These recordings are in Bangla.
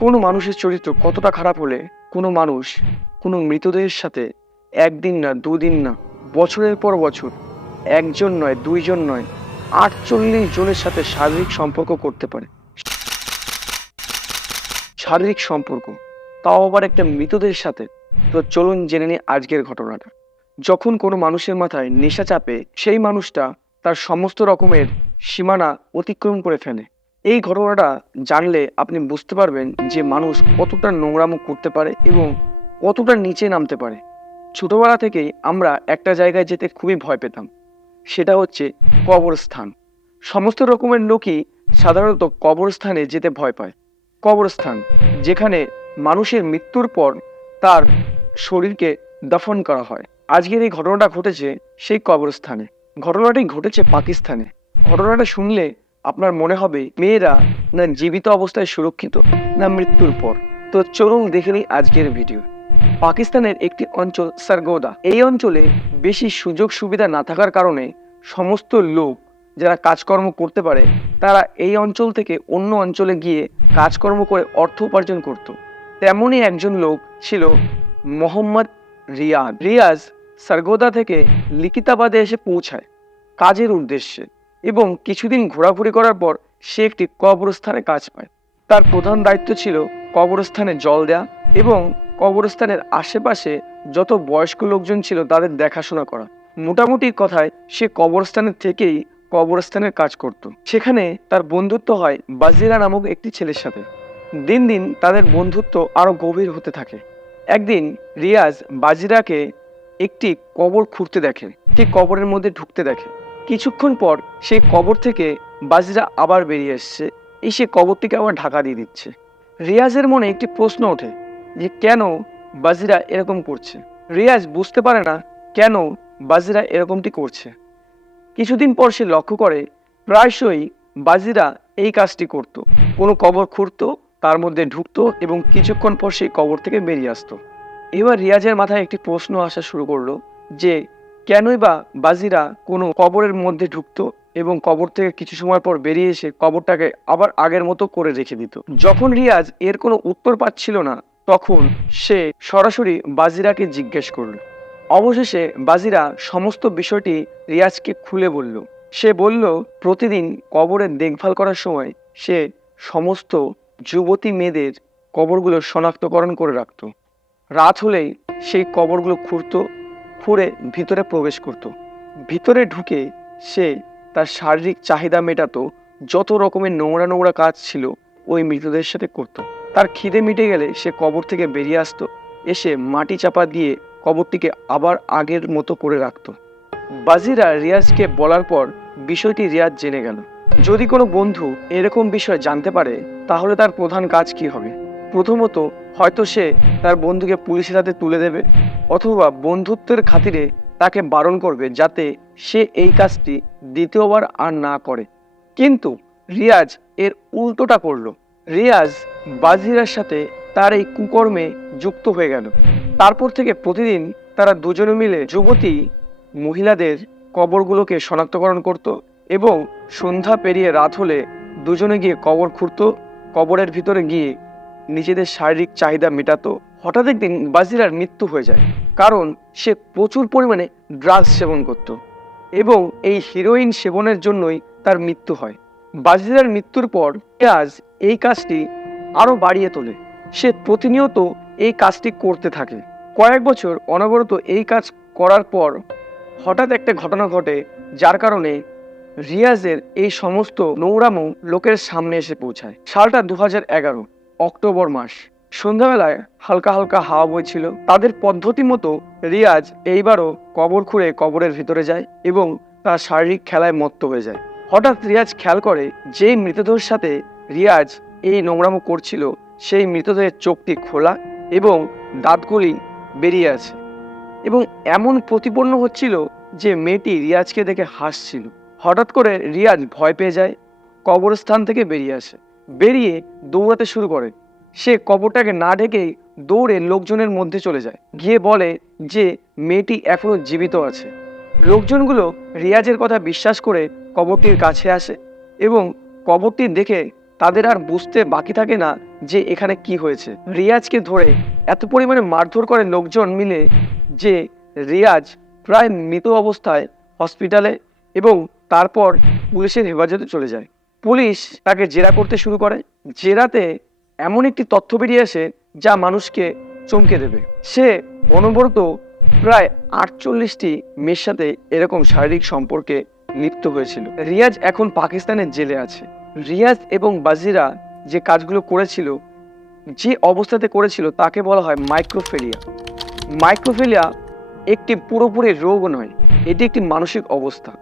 কোনো মানুষের চরিত্র কতটা খারাপ হলে কোনো মানুষ কোনো মৃতদেহের সাথে একদিন না, দুদিন না, বছরের পর বছর, একজন নয়, দুইজন নয়, ৪৮ জনের সাথে শারীরিক সম্পর্ক করতে পারে। শারীরিক সম্পর্ক, তাও আবার একটা মৃতদেহের সাথে। তো চলুন জেনে নিই আজকের ঘটনাটা। যখন কোনো মানুষের মাথায় নেশা চাপে, সেই মানুষটা তার সমস্ত রকমের সীমানা অতিক্রম করে ফেলে। এই ঘটনাটা জানলে আপনি বুঝতে পারবেন যে মানুষ কতটা নোংরামো করতে পারে এবং কতটা নিচে নামতে পারে। ছোটবেলা থেকেই আমরা একটা জায়গায় যেতে খুবই ভয় পেতাম, সেটা হচ্ছে কবরস্থান। সমস্ত রকমের লোকই সাধারণত কবরস্থানে যেতে ভয় পায়। কবরস্থান, যেখানে মানুষের মৃত্যুর পর তার শরীরকে দাফন করা হয়। আজকের এই ঘটনাটা ঘটেছে সেই কবরস্থানে। ঘটনাটি ঘটেছে পাকিস্তানে। ঘটনাটা শুনলে আপনার মনে হবে মেয়েরা না জীবিত অবস্থায় সুরক্ষিত, না মৃত্যুর পর। তো চলুন দেখে নিই আজকের ভিডিও। পাকিস্তানের একটি অঞ্চল সারগোদা। এই অঞ্চলে বেশি সুযোগ সুবিধা না থাকার কারণে সমস্ত লোক যারা কাজকর্ম করতে পারে তারা এই অঞ্চল থেকে অন্য অঞ্চলে গিয়ে কাজকর্ম করে অর্থ উপার্জন করত। তেমনই একজন লোক ছিল মোহাম্মদ রিয়াজ। রিয়াজ সারগোদা থেকে লিখিতাবাদে এসে পৌঁছায় কাজের উদ্দেশ্যে এবং কিছুদিন ঘোরাঘুরি করার পর সে একটি কবরস্থানে কাজ পায়। তার প্রধান দায়িত্ব ছিল কবরস্থানে জল দেয়া এবং কবরস্থানের আশেপাশে যত বয়স্ক লোকজন ছিল তাদের দেখাশোনা করা। মোটামুটি কথায় সে কবরস্থানের থেকেই কবরস্থানের কাজ করত। সেখানে তার বন্ধুত্ব হয় বাজিরা নামক একটি ছেলের সাথে। দিন দিন তাদের বন্ধুত্ব আরো গভীর হতে থাকে। একদিন রিয়াজ বাজিরাকে একটি কবর খুঁড়তে দেখে, ঠিক কবরের মধ্যে ঢুকতে দেখে। কিছুক্ষণ পর সেই কবর থেকে বাজিরা আবার বেরিয়ে এসছে, এসে কবরটিকে আবার ঢাকা দিয়ে দিচ্ছে। রিয়াজের মনে একটি প্রশ্ন ওঠে যে কেন বাজিরা এরকম করছে। রিয়াজ বুঝতে পারে না কেন বাজিরা এরকমটি করছে। কিছুদিন পর সে লক্ষ্য করে প্রায়শই বাজিরা এই কাজটি করত। কোনো কবর খুঁড়তো, তার মধ্যে ঢুকতো এবং কিছুক্ষণ পর সেই কবর থেকে বেরিয়ে আসতো। এবার রিয়াজের মাথায় একটি প্রশ্ন আসা শুরু করলো যে কেনই বা বাজিরা কোনো কবরের মধ্যে ঢুকতো এবং কবর থেকে কিছু সময় পর বেরিয়ে এসে কবরটাকে আবার আগের মতো করে রেখে দিত। যখন রিয়াজ এর কোনো উত্তর পাচ্ছিল না তখন সে সরাসরি বাজিরাকে জিজ্ঞেস করল। অবশেষে বাজিরা সমস্ত বিষয়টি রিয়াজকে খুলে বলল। সে বলল প্রতিদিন কবরের দেখভাল করার সময় সে সমস্ত যুবতী মেয়েদের কবরগুলো শনাক্তকরণ করে রাখত। রাত হলেই সেই কবরগুলো খুঁড়ে ভিতরে প্রবেশ করত। ভিতরে ঢুকে সে তার শারীরিক চাহিদা মেটাতো। যত রকমের নোংরা নোংরা কাজ ছিল ওই মৃতদের সাথে করত। তার খিদে মিটে গেলে সে কবর থেকে বেরিয়ে আসতো, এসে মাটি চাপা দিয়ে কবরটিকে আবার আগের মতো করে রাখত। বাজিরা রিয়াজকে বলার পর বিষয়টি রিয়াজ জেনে গেল। যদি কোনো বন্ধু এরকম বিষয় জানতে পারে তাহলে তার প্রধান কাজ কি হবে? প্রথমত হয়তো সে তার বন্ধুকে পুলিশের হাতে তুলে দেবে, অথবা বন্ধুত্বের খাতিরে তাকে বারণ করবে যাতে সে এই কাজটি দ্বিতীয়বার আর না করে। কিন্তু রিয়াজ এর উল্টোটা করলো। রিয়াজ বাজিরার সাথে তার এই কুকর্মে যুক্ত হয়ে গেল। তারপর থেকে প্রতিদিন তারা দুজনে মিলে যুবতী মহিলাদের কবরগুলোকে শনাক্তকরণ করত এবং সন্ধ্যা পেরিয়ে রাত হলে দুজনে গিয়ে কবর খুঁড়ত। কবরের ভিতরে গিয়ে নিজেদের শারীরিক চাহিদা মেটাতো। হঠাৎ একদিন বাজিরার মৃত্যু হয়ে যায়, কারণ সে প্রচুর পরিমাণে ড্রাগস সেবন করত এবং এই হিরোইন সেবনের জন্যই তার মৃত্যু হয়। বাজিরার মৃত্যুর পর রিয়াজ এই কাজটি আরো বাড়িয়ে তোলে। সে প্রতিনিয়ত এই কাজটি করতে থাকে। কয়েক বছর অনবরত এই কাজ করার পর হঠাৎ একটা ঘটনা ঘটে, যার কারণে রিয়াজের এই সমস্ত নোংরামো লোকের সামনে এসে পৌঁছায়। সালটা 2011 অক্টোবর মাস। সন্ধ্যাবেলায় হালকা হালকা হাওয়া বইছিল। তাদের পদ্ধতি মতো রিয়াজ এইবারও কবর খুঁড়ে কবরের ভিতরে যায় এবং তার শারীরিক খেলায় মত্ত হয়ে যায়। হঠাৎ রিয়াজ খেয়াল করে যেই মৃতদেহের সাথে রিয়াজ এই নোংরামো করছিল সেই মৃতদেহের চোখটি খোলা এবং দাঁতগুলি বেরিয়ে আছে এবং এমন প্রতিপন্ন হচ্ছিল যে মেয়েটি রিয়াজকে দেখে হাসছিল। হঠাৎ করে রিয়াজ ভয় পেয়ে যায়, কবরস্থান থেকে বেরিয়ে আসে। বেরিয়ে দৌড়াতে শুরু করে। সে কবরটাকে না ঢেকেই দৌড়ে লোকজনের মধ্যে চলে যায়, গিয়ে বলে যে মেয়েটি এখনো জীবিত আছে। লোকজনগুলো রিয়াজের কথা বিশ্বাস করে কবরটির কাছে আসে এবং কবরটি দেখে তাদের আর বুঝতে বাকি থাকে না যে এখানে কি হয়েছে। রিয়াজকে ধরে এত পরিমাণে মারধর করে লোকজন মিলে যে রিয়াজ প্রায় মৃত অবস্থায় হসপিটালে এবং তারপর পুলিশের হেফাজতে চলে যায়। পুলিশ তাকে জেরা করতে শুরু করে। জেরাতে এমন একটি তথ্য বেরিয়ে আসে যা মানুষকে চমকে দেবে। সে অনবরত প্রায় 48টি মেয়ের সাথে এরকম শারীরিক সম্পর্কে লিপ্ত হয়েছিল। রিয়াজ এখন পাকিস্তানের জেলে আছে। রিয়াজ এবং বাজিরা যে কাজগুলো করেছিল, যে অবস্থাতে করেছিল তাকে বলা হয় মাইক্রোফেলিয়া। মাইক্রোফেলিয়া একটি পুরোপুরি রোগ নয়, এটি একটি মানসিক অবস্থা,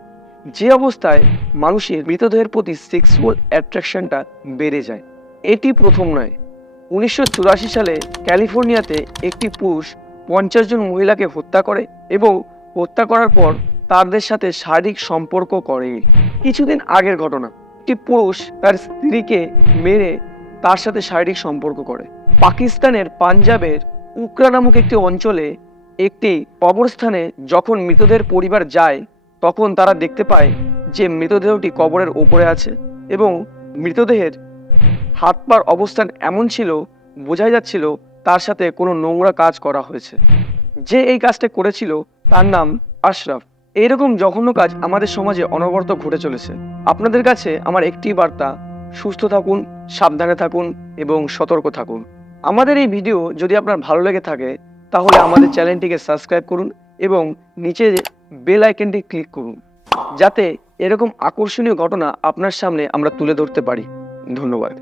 যে অবস্থায় মানুষের মৃতদেহের প্রতি সেক্সুয়াল অ্যাট্রাকশনটা বেড়ে যায়। এটি প্রথম নয়। 1984 সালে ক্যালিফোর্নিয়াতে একটি পুরুষ 50 জন মহিলাকে হত্যা করে এবং হত্যা করার পর তাদের সাথে শারীরিক সম্পর্ক করে। কিছুদিন আগের ঘটনা, একটি পুরুষ তার স্ত্রীকে মেরে তার সাথে শারীরিক সম্পর্ক করে। পাকিস্তানের পাঞ্জাবের উকরা নামক একটি অঞ্চলে একটি কবরস্থানে যখন মৃতদেহের পরিবার যায়, তখন তারা দেখতে পায় যে মৃতদেহটি কবরের ওপরে আছে এবং মৃতদেহের হাত পার অবস্থান এমন ছিল, বোঝাই যাচ্ছিল তার সাথে কোনো নোংরা কাজ করা হয়েছে। যে এই কাজটা করেছিল তার নাম আশরাফ। এইরকম জঘন্য কাজ আমাদের সমাজে অনবরত ঘটে চলেছে। আপনাদের কাছে আমার একটি বার্তা, সুস্থ থাকুন, সাবধানে থাকুন এবং সতর্ক থাকুন। আমাদের এই ভিডিও যদি আপনার ভালো লেগে থাকে তাহলে আমাদের চ্যানেলটিকে সাবস্ক্রাইব করুন এবং নিচে বেল আইকনটি ক্লিক করুন, যাতে এরকম আকর্ষণীয় ঘটনা আপনার সামনে আমরা তুলে ধরতে পারি। ধন্যবাদ।